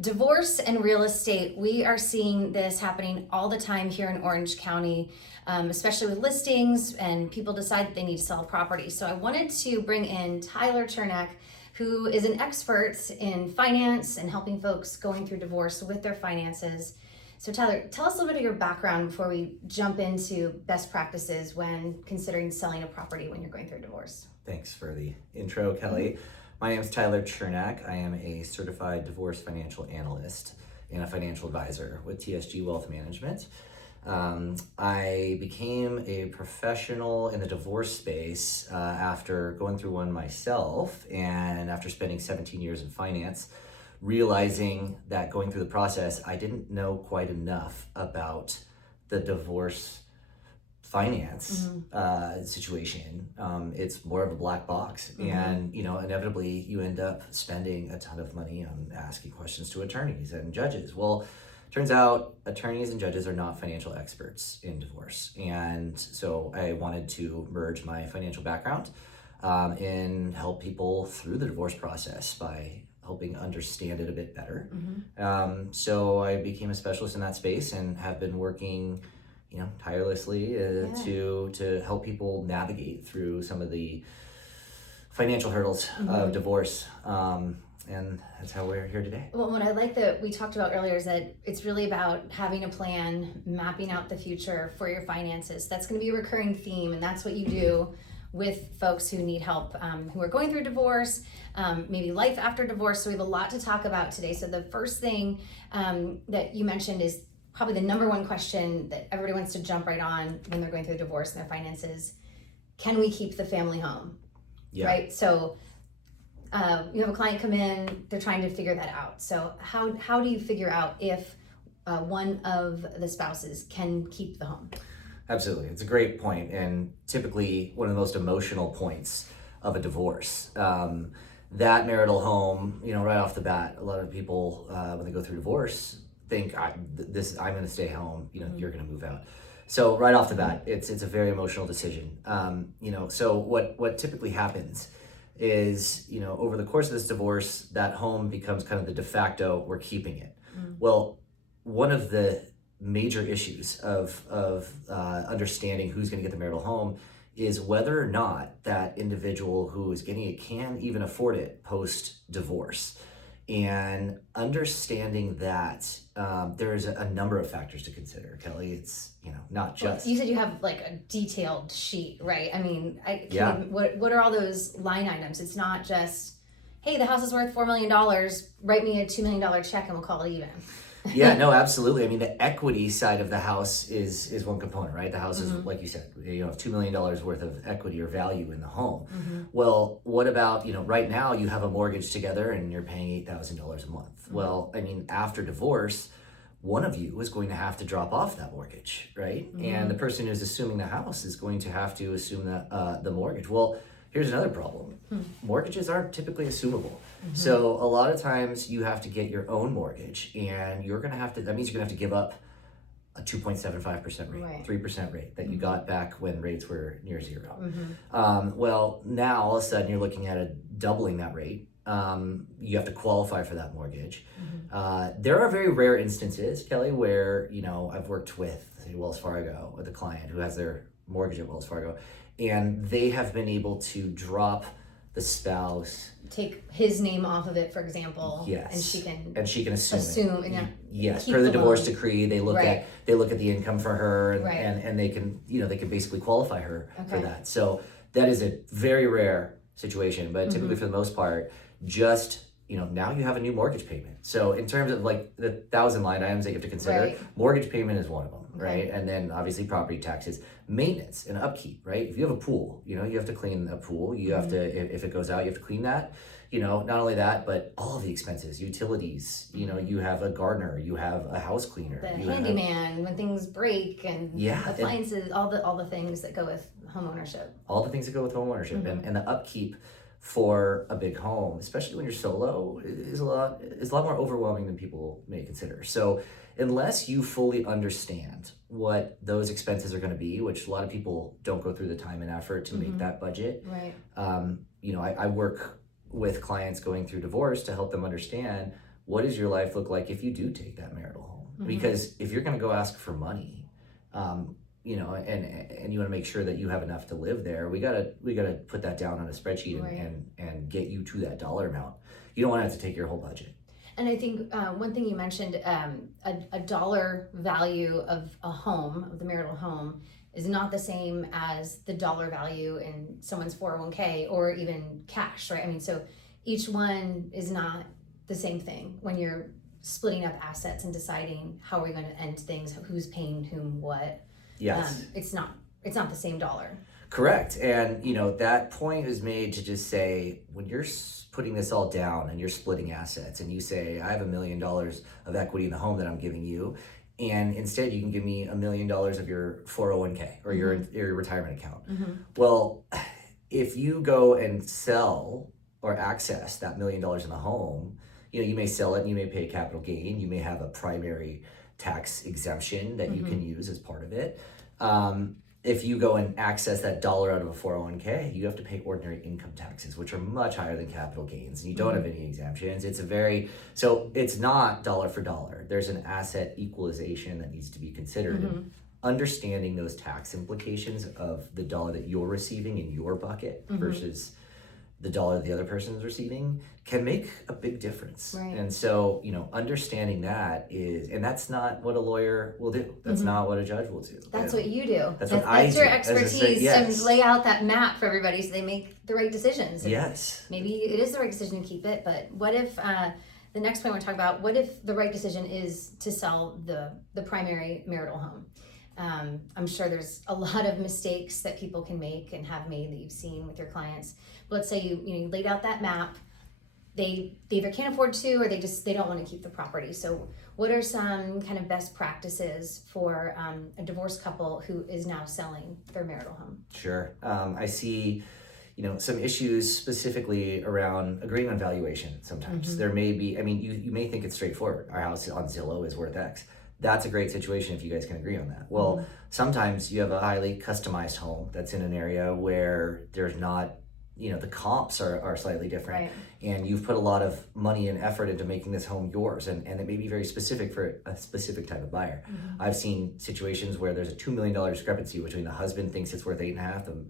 Divorce and real estate, we are seeing this happening all the time here in Orange County, especially with listings and people decide that they need to sell a property. So I wanted to bring in Tyler Chernack, who is an expert in finance and helping folks going through divorce with their finances. So Tyler, tell us a little bit of your background before we jump into best practices when considering selling a property when you're going through a divorce. Thanks for the intro, Kelly. My name is Tyler Chernack. I am a certified divorce financial analyst and a financial advisor with TSG Wealth Management. I became a professional in the divorce space after going through one myself, and after spending 17 years in finance, realizing that going through the process, I didn't know quite enough about the divorce finance situation. It's more of a black box, and inevitably you end up spending a ton of money on asking questions to attorneys and judges. Well, turns out attorneys and judges are not financial experts in divorce, and so I wanted to merge my financial background and help people through the divorce process by helping understand it a bit better. So I became a specialist in that space and have been working tirelessly to help people navigate through some of the financial hurdles of divorce. And that's how we're here today. Well, what I like that we talked about earlier is that it's really about having a plan, mapping out the future for your finances. That's going to be a recurring theme, and that's what you do with folks who need help, who are going through divorce, maybe life after divorce. So we have a lot to talk about today. So the first thing that you mentioned is probably the number one question that everybody wants to jump right on when they're going through a divorce and their finances. Can we keep the family home? Yeah. Right? So you have a client come in, they're trying to figure that out. So how do you figure out if one of the spouses can keep the home? Absolutely. It's a great point, and typically one of the most emotional points of a divorce. That marital home, right off the bat, a lot of people, when they go through divorce, think I'm going to stay home, you're going to move out. So right off the bat, it's a very emotional decision. So what typically happens is, over the course of this divorce, that home becomes kind of the de facto, we're keeping it. Well, one of the major issues of understanding who's going to get the marital home is whether or not that individual who is getting it can even afford it post-divorce. And understanding that there's a number of factors to consider, Kelly. It's not just. You said you have like a detailed sheet, right? I mean, what are all those line items? It's not just, hey, the house is worth $4 million. Write me a $2 million check and we'll call it even. Yeah, no, absolutely. I mean, the equity side of the house is one component, right? The house is, like you said, you have $2 million worth of equity or value in the home. Well, what about, right now you have a mortgage together and you're paying $8,000 a month. Well, I mean, after divorce, one of you is going to have to drop off that mortgage, right? And the person who's assuming the house is going to have to assume the mortgage. Well, here's another problem. Mortgages aren't typically assumable. So a lot of times you have to get your own mortgage, and that means you're gonna have to give up a 2.75% rate, 3% rate that you got back when rates were near zero. Well, now all of a sudden you're looking at doubling that rate. You have to qualify for that mortgage. There are very rare instances, Kelly, where, I've worked with, say, Wells Fargo, with a client who has their mortgage at Wells Fargo, and they have been able to drop the spouse, take his name off of it, for example. Yes. And she can assume it. Yes, per the divorce loan. decree, they look at the income for her, and they can basically qualify her for that. So that is a very rare situation, but typically for the most part, just now you have a new mortgage payment. So in terms of like the 1,000 line items that you have to consider, mortgage payment is one of them, right? And then obviously property taxes, maintenance and upkeep, right? If you have a pool, you have to clean a pool. You have to, if it goes out, you have to clean that. Not only that, but all of the expenses, utilities, you have a gardener, you have a house cleaner. The handyman when things break, and appliances, all the things that go with home ownership. All the things that go with home ownership and the upkeep for a big home, especially when you're solo, is a lot more overwhelming than people may consider. So unless you fully understand what those expenses are going to be, which a lot of people don't go through the time and effort to make that budget. Right. I work with clients going through divorce to help them understand what does your life look like if you do take that marital home? Because if you're going to go ask for money, you know, and you want to make sure that you have enough to live there, we gotta put that down on a spreadsheet and get you to that dollar amount. You don't want to have to take your whole budget. And I think one thing you mentioned, a dollar value of a home, of the marital home, is not the same as the dollar value in someone's 401k or even cash, right? I mean, so each one is not the same thing when you're splitting up assets and deciding how are we going to end things, who's paying whom what. Yes. It's not the same dollar. Correct. And, you know, that point is made to just say, when you're putting this all down and you're splitting assets and you say, I have $1 million of equity in the home that I'm giving you, and instead you can give me $1 million of your 401k or your retirement account. Well, if you go and sell or access that $1 million in the home, you know, you may sell it and you may pay capital gain. You may have a primary tax exemption that you can use as part of it. If you go and access that dollar out of a 401k, you have to pay ordinary income taxes, which are much higher than capital gains, and you don't have any exemptions. So it's not dollar for dollar. There's an asset equalization that needs to be considered. And understanding those tax implications of the dollar that you're receiving in your bucket versus the dollar that the other person is receiving can make a big difference. Right. And so, you know, understanding that and that's not what a lawyer will do. That's not what a judge will do. That's what you do. That's what I do. That's your expertise, yes. to lay out that map for everybody so they make the right decisions. And yes. maybe it is the right decision to keep it, but what if the next point we're talking about, what if the right decision is to sell the primary marital home? I'm sure there's a lot of mistakes that people can make and have made that you've seen with your clients. But let's say you laid out that map. They either can't afford to, or they don't want to keep the property. So what are some kind of best practices for a divorced couple who is now selling their marital home? Sure. I see, you know, some issues specifically around agreeing on valuation. Sometimes there may be, I mean, you may think it's straightforward. Our house on Zillow is worth X. That's a great situation if you guys can agree on that. Well, sometimes you have a highly customized home that's in an area where there's not, you know, the comps are slightly different. Right. And you've put a lot of money and effort into making this home yours, and it may be very specific for a specific type of buyer. I've seen situations where there's a $2 million discrepancy between the husband thinks it's worth 8.5, the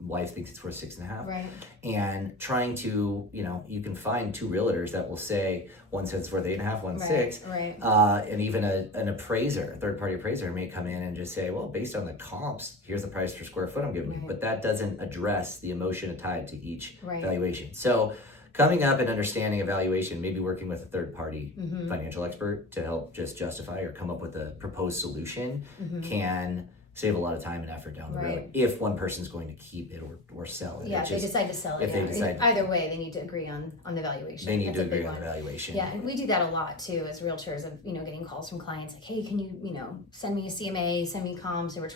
wife thinks it's worth 6.5. Right. And trying to, you know, you can find two realtors that will say one says it's worth 8.5, one 6. Right. And even an appraiser, a third-party appraiser may come in and just say, well, based on the comps, here's the price per square foot I'm giving you. But that doesn't address the emotion tied to each valuation. So coming up and understanding a valuation, maybe working with a third-party financial expert to help just justify or come up with a proposed solution can save a lot of time and effort down the road if one person's going to keep it or sell it. Yeah, if they decide to sell it. If they decide, either way, they need to agree on the valuation. They need to agree on the valuation. Yeah, and we do that a lot too as realtors, of getting calls from clients like, hey, can you send me a CMA, send me comps, and we're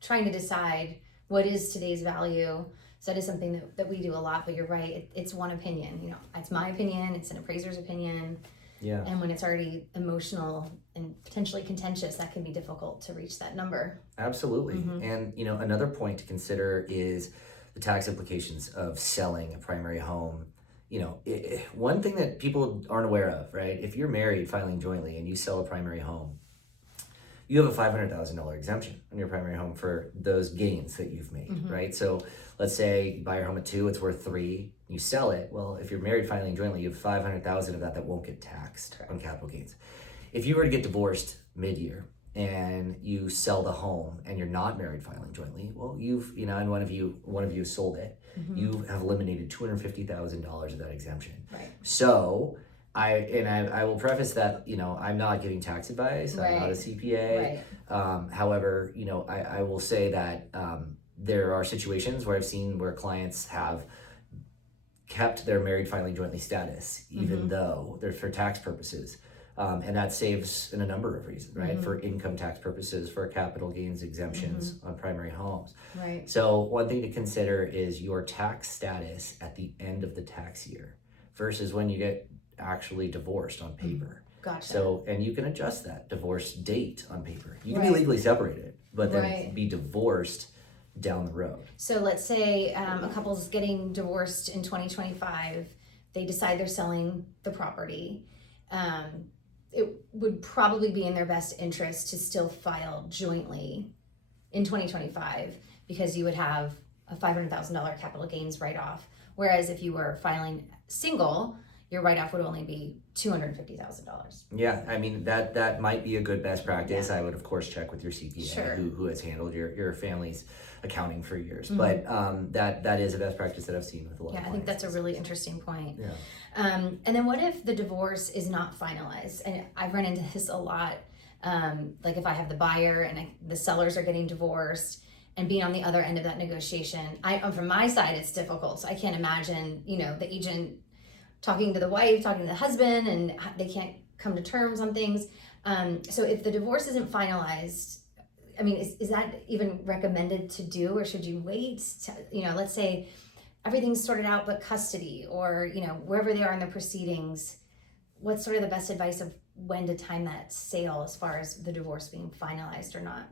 trying to decide what is today's value. So that is something that we do a lot. But you're right, it's one opinion. It's my opinion, it's an appraiser's opinion. Yeah. And when it's already emotional and potentially contentious, that can be difficult to reach that number. Absolutely. And another point to consider is the tax implications of selling a primary home. One thing that people aren't aware of, right? If you're married filing jointly and you sell a primary home, you have a $500,000 exemption on your primary home for those gains that you've made, right? So let's say you buy your home at 2, it's worth 3, you sell it. Well, if you're married filing jointly, you have $500,000 of that won't get taxed on capital gains. If you were to get divorced mid-year and you sell the home and you're not married filing jointly, well, and one of you sold it, you have eliminated $250,000 of that exemption. Right. So I will preface that, I'm not giving tax advice. I'm not a CPA. Right. However, I will say that there are situations where I've seen where clients have kept their married filing jointly status, even though they're for tax purposes. And that saves in a number of reasons, right? For income tax purposes, for capital gains exemptions on primary homes. Right. So one thing to consider is your tax status at the end of the tax year versus when you get actually divorced on paper. Gotcha. So, and you can adjust that divorce date on paper. You can be legally separated, but then be divorced down the road. So let's say a couple's getting divorced in 2025. They decide they're selling the property. it would probably be in their best interest to still file jointly in 2025 because you would have a $500,000 capital gains write-off. Whereas if you were filing single, your write-off would only be $250,000. Yeah, I mean, that might be a good best practice. I would, of course, check with your CPA Sure. who has handled your family's accounting for years. Mhm. But that is a best practice that I've seen with a lot of I think that's a clients. really interesting point. Yeah. And then what if the divorce is not finalized? And I've run into this a lot. Like if I have the buyer and the sellers are getting divorced and being on the other end of that negotiation, from my side, it's difficult. So I can't imagine, the agent talking to the wife, talking to the husband, and they can't come to terms on things. So if the divorce isn't finalized, I mean, is that even recommended to do, or should you wait? Let's say everything's sorted out but custody, or wherever they are in the proceedings. What's sort of the best advice of when to time that sale as far as the divorce being finalized or not?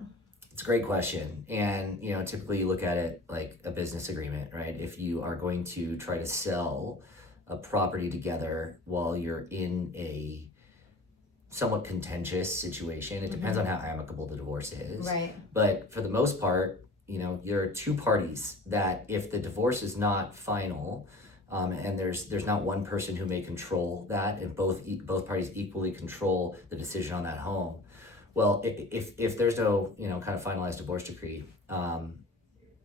It's a great question. And, typically you look at it like a business agreement, right? If you are going to try to sell a property together while you're in a somewhat contentious situation, it depends on how amicable the divorce is. Right. But for the most part, there are two parties that if the divorce is not final, and there's not one person who may control that, and both parties equally control the decision on that home. Well, if there's no kind of finalized divorce decree,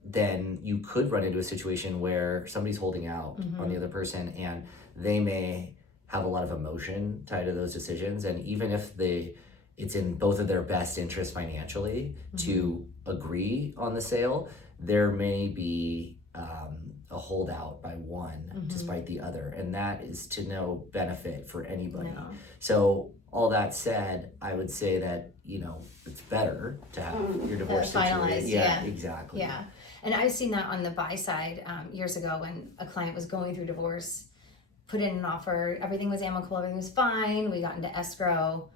then you could run into a situation where somebody's holding out on the other person, and they may have a lot of emotion tied to those decisions. And even if it's in both of their best interests financially to agree on the sale, there may be a holdout by one despite the other, and that is to no benefit for anybody. No. So all that said, I would say that it's better to have your divorce finalized. Yeah, exactly. Yeah, and I've seen that on the buy side years ago when a client was going through divorce, put in an offer, everything was amicable, everything was fine. We got into escrow,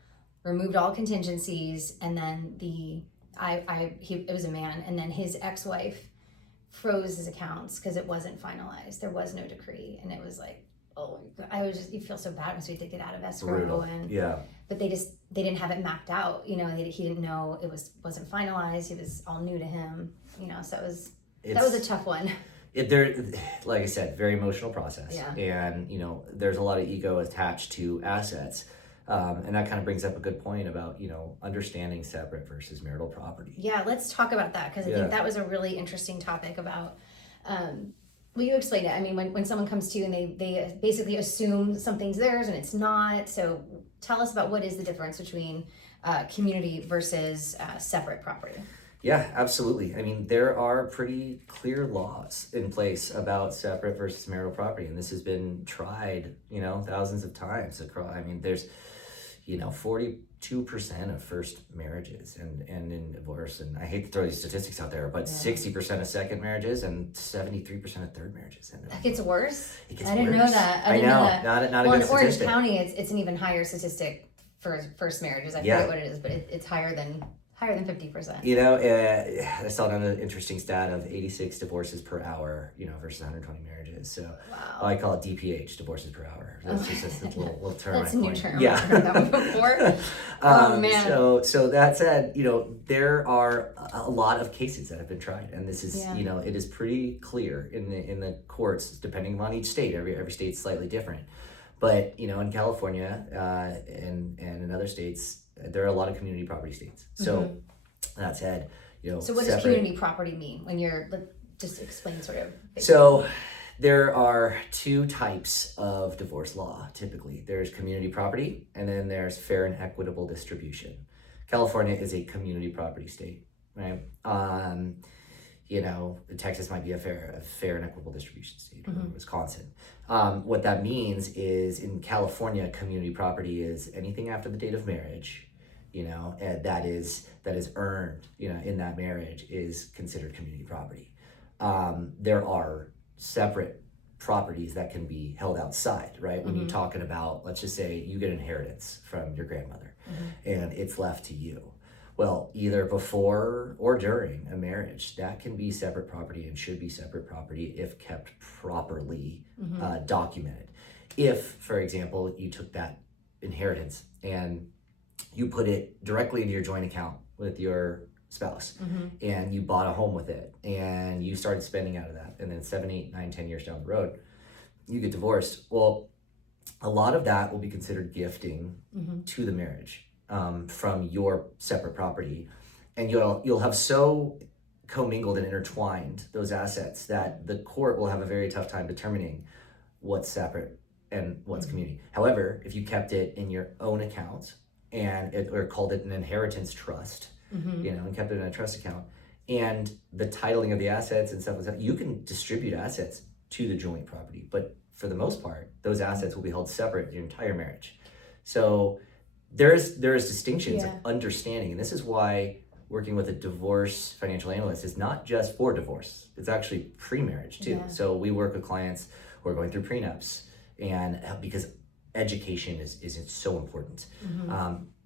removed all contingencies, and then it was a man, and then his ex-wife froze his accounts because it wasn't finalized. There was no decree, and it was like, oh, you feel so bad once we had to get out of escrow. Brutal. But they didn't have it mapped out. He didn't know it wasn't finalized. It was all new to him. So that was a tough one. Like I said, very emotional process. Yeah. And there's a lot of ego attached to assets. And that kind of brings up a good point about, understanding separate versus marital property. Yeah, let's talk about that, because I think that was a really interesting topic about, well, you explained it. I mean, when someone comes to you and they basically assume something's theirs and it's not. So tell us about what is the difference between community versus separate property. Yeah, absolutely. I mean, there are pretty clear laws in place about separate versus marital property, and this has been tried, thousands of times across. I mean, there's 42% of first marriages and in divorce, and I hate to throw these statistics out there, but 60% of second marriages and 73% of third marriages. That gets worse? It gets I didn't worse. know that. I know. Not a good in Orange statistic. County, it's an even higher statistic for first marriages. I forget what it is, but it's higher than 50%. I saw another interesting stat of 86 divorces per hour, versus 120 marriages. So wow. I call it DPH, divorces per hour. That's just a little term. That's a new term. Yeah. I've heard that one before. Oh man. So that said, there are a lot of cases that have been tried, and this is, it is pretty clear in the courts, depending on each state. Every state's slightly different, but in California and in other states, there are a lot of community property states. So that said, So what does community property mean when you're, just explain sort of. So there are two types of divorce law, typically. There's community property, and then there's fair and equitable distribution. California is a community property state, right? Texas might be a fair and equitable distribution state, or Wisconsin. What that means is in California, community property is anything after the date of marriage, that is earned, in that marriage is considered community property. There are separate properties that can be held outside, right? When you're talking about, let's just say you get inheritance from your grandmother and it's left to you. Well, either before or during a marriage, that can be separate property and should be separate property if kept properly documented. If, for example, you took that inheritance and you put it directly into your joint account with your spouse, and you bought a home with it, and you started spending out of that, and then 7, 8, 9, 10 years down the road, you get divorced. Well, a lot of that will be considered gifting to the marriage from your separate property, and you'll have so commingled and intertwined those assets that the court will have a very tough time determining what's separate and what's community. However, if you kept it in your own account or called it an inheritance trust, and kept it in a trust account, and the titling of the assets and stuff like that, you can distribute assets to the joint property, but for the most part, those assets will be held separate your entire marriage. So there is distinctions of understanding, and this is why working with a divorce financial analyst is not just for divorce. It's actually pre-marriage too. So we work with clients who are going through prenups, and because education is so important.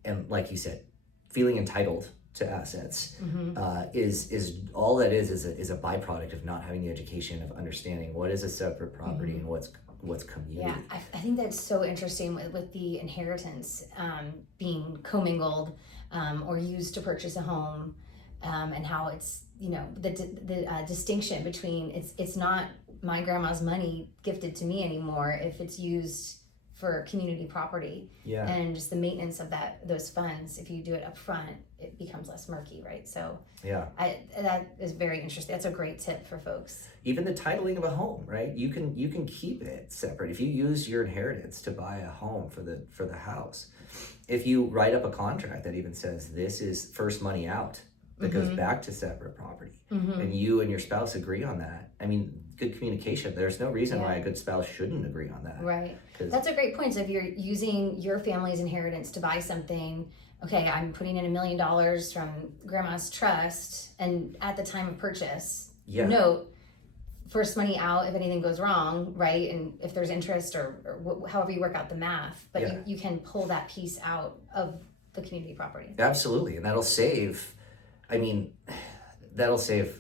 And like you said, feeling entitled to assets is all that is a byproduct of not having the education of understanding what is a separate property and what's community. Yeah, I think that's so interesting with the inheritance being commingled or used to purchase a home, and how it's, the distinction between it's not my grandma's money gifted to me anymore if it's used for community property, and just the maintenance of those funds. If you do it up front, it becomes less murky, right? So that is very interesting. That's a great tip for folks. Even the titling of a home, right? You can keep it separate. If you use your inheritance to buy a home for the house, if you write up a contract that even says this is first money out that goes back to separate property, and you and your spouse agree on that, I mean, good communication. There's no reason why a good spouse shouldn't agree on that. Right. That's a great point. So if you're using your family's inheritance to buy something, okay, I'm putting in $1 million from grandma's trust, and at the time of purchase, note, first money out if anything goes wrong, right? And if there's interest or however you work out the math, but you can pull that piece out of the community property. Absolutely. And that'll save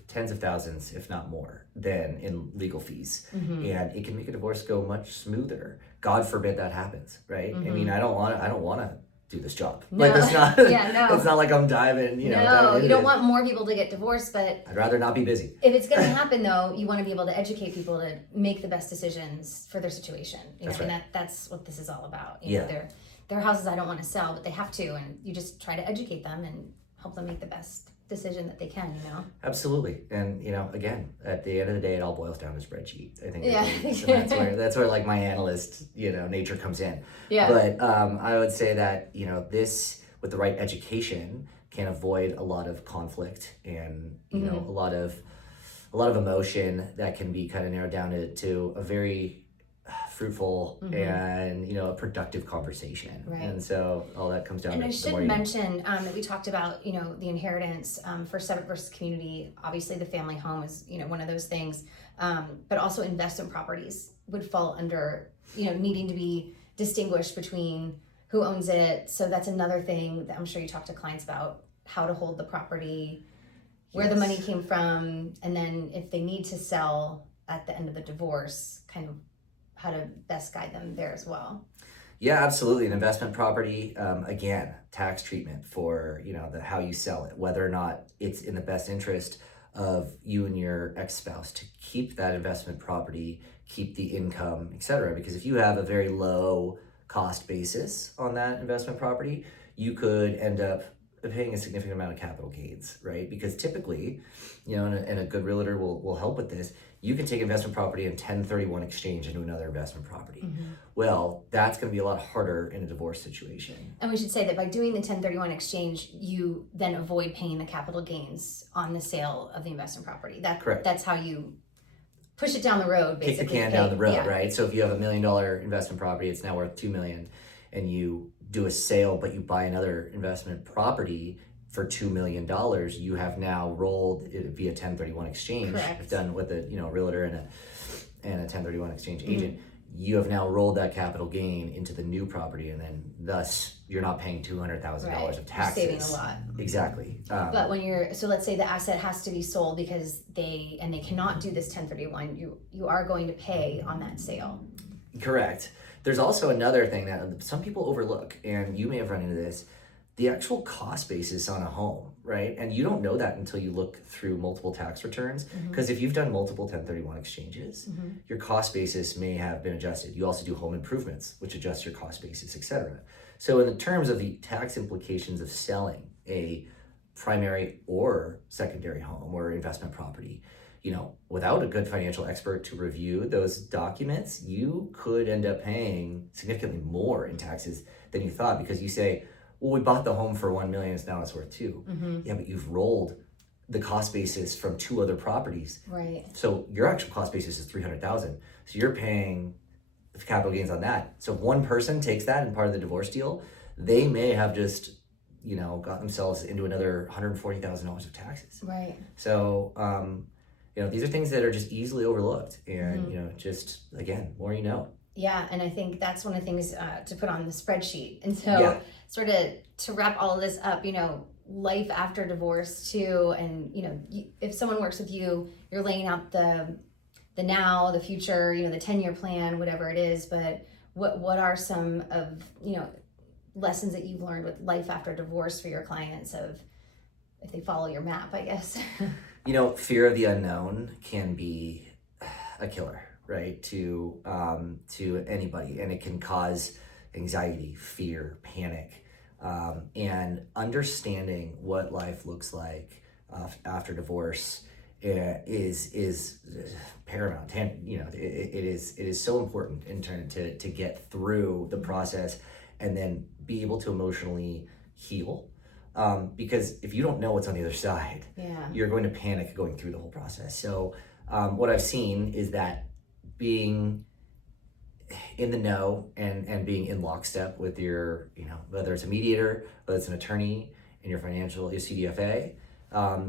tens of thousands, if not more, than in legal fees. And it can make a divorce go much smoother. God forbid that happens, right? I mean, I don't want to do this job. No. Like that's not. It's not like I'm diving. You don't want more people to get divorced, but I'd rather not be busy. If it's going to happen, though, you want to be able to educate people to make the best decisions for their situation. That's right. And that's what this is all about. There are houses I don't want to sell, but they have to, and you just try to educate them and help them make the best decision that they can. Absolutely. And again, at the end of the day, it all boils down to spreadsheet. I think that's where like my analyst nature comes in. But I would say that this, with the right education, can avoid a lot of conflict and a lot of emotion that can be kind of narrowed down to a very fruitful and a productive conversation. Right. And so all that comes down to. And I should mention that we talked about the inheritance for separate versus community. Obviously, the family home is one of those things, but also investment properties would fall under needing to be distinguished between who owns it. So that's another thing that I'm sure you talk to clients about, how to hold the property, where the money came from, and then if they need to sell at the end of the divorce, kind of how to best guide them there as well. Yeah, absolutely. An investment property, again, tax treatment for how you sell it, whether or not it's in the best interest of you and your ex-spouse to keep that investment property, keep the income, etc. Because if you have a very low cost basis on that investment property, you could end up paying a significant amount of capital gains, right? Because typically, and a good realtor will help with this, you can take investment property and 1031 exchange into another investment property. Well, that's going to be a lot harder in a divorce situation. And we should say that by doing the 1031 exchange, you then avoid paying the capital gains on the sale of the investment property. Correct. That's how you push it down the road, basically. Kick the can down the road, right? So if you have $1 million investment property, it's now worth $2 million, and you do a sale, but you buy another investment property for $2 million, you have now rolled it via 1031 exchange. Correct. If done with a realtor and a 1031 exchange agent, you have now rolled that capital gain into the new property, and then thus you're not paying $200,000 of taxes. You're saving a lot. Exactly. But when let's say the asset has to be sold because they cannot do this 1031, you are going to pay on that sale. Correct. There's also another thing that some people overlook, and you may have run into this, the actual cost basis on a home, right? And you don't know that until you look through multiple tax returns, because if you've done multiple 1031 exchanges, your cost basis may have been adjusted. You also do home improvements, which adjust your cost basis, etc. So in the terms of the tax implications of selling a primary or secondary home or investment property, without a good financial expert to review those documents, you could end up paying significantly more in taxes than you thought, because you say, well, we bought the home for 1 million, now it's worth 2. Yeah, but you've rolled the cost basis from 2 other properties. Right. So your actual cost basis is 300,000. So you're paying the capital gains on that. So if one person takes that and part of the divorce deal, they may have just, got themselves into another $140,000 of taxes. Right. So, these are things that are just easily overlooked, and just again, more you know. Yeah, and I think that's one of the things to put on the spreadsheet. And so sort of to wrap all of this up, life after divorce too, and if someone works with you, you're laying out the now, the future, the 10-year plan, whatever it is, but what are some of, lessons that you've learned with life after divorce for your clients, of if they follow your map, I guess? Fear of the unknown can be a killer, right, to anybody, and it can cause anxiety, fear, panic, and understanding what life looks after divorce is paramount. And it is so important in turn to get through the process and then be able to emotionally heal. Because if you don't know what's on the other side, you're going to panic going through the whole process. So what I've seen is that being in the know and being in lockstep with your, whether it's a mediator, whether it's an attorney, and your CDFA,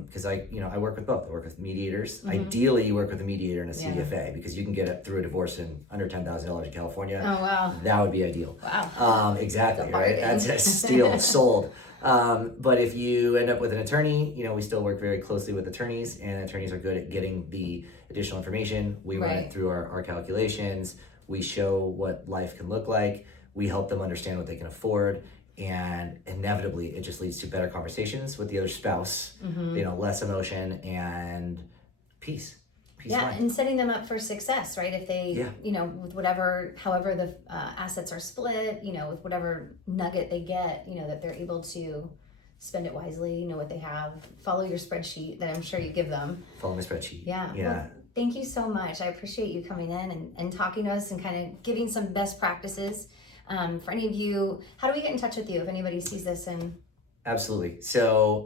because I work with both. I work with mediators. Ideally, you work with a mediator and a CDFA, because you can get it through a divorce in under $10,000 in California. Oh, wow. That would be ideal. Wow. Exactly, right? That's a steal, sold. But if you end up with an attorney, we still work very closely with attorneys, and attorneys are good at getting the additional information. We run it through our calculations. We show what life can look like. We help them understand what they can afford. And inevitably, it just leads to better conversations with the other spouse, less emotion and peace. And setting them up for success, right? If they, with however the assets are split, with whatever nugget they get, that they're able to spend it wisely, know what they have, follow your spreadsheet that I'm sure you give them. Follow my spreadsheet. Yeah. Well, thank you so much. I appreciate you coming in and talking to us and kind of giving some best practices. For any of you, how do we get in touch with you if anybody sees this? And absolutely. So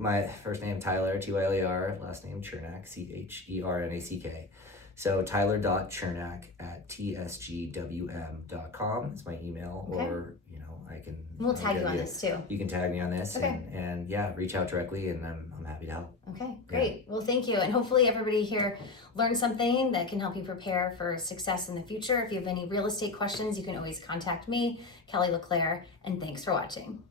my first name Tyler, Tyler, last name Chernack, Chernack. So Tyler.Chernack@tsgwm.com is my email, or we'll tag you on this too. You can tag me on this, and reach out directly, and I'm happy to help. Okay, great. Well, thank you, and hopefully everybody here learned something that can help you prepare for success in the future. If you have any real estate questions, you can always contact me, Kelly LeClair, and thanks for watching.